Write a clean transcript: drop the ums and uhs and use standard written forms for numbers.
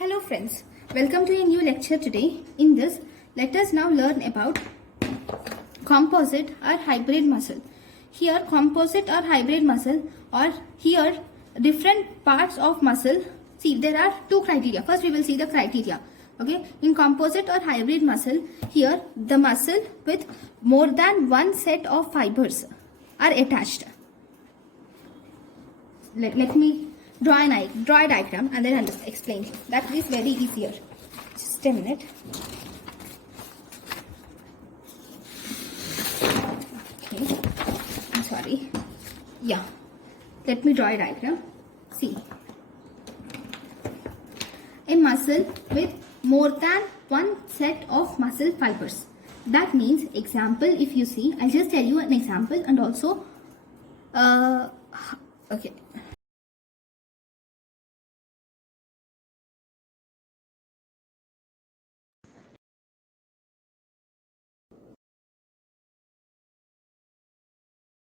Hello friends, welcome to a new lecture today. In this, let us now learn about composite or hybrid muscle. Here composite or hybrid muscle, or here different parts of muscle. See, there are two criteria. First we will see the criteria. Okay, in composite or hybrid muscle, here the muscle with more than one set of fibers are attached. Let me draw a diagram and then I'll just explain. That is very easier. Just a minute. Okay, I'm sorry. Yeah, let me draw a diagram. See, a muscle with more than one set of muscle fibers. That means, example, if you see, I'll just tell you an example and also okay.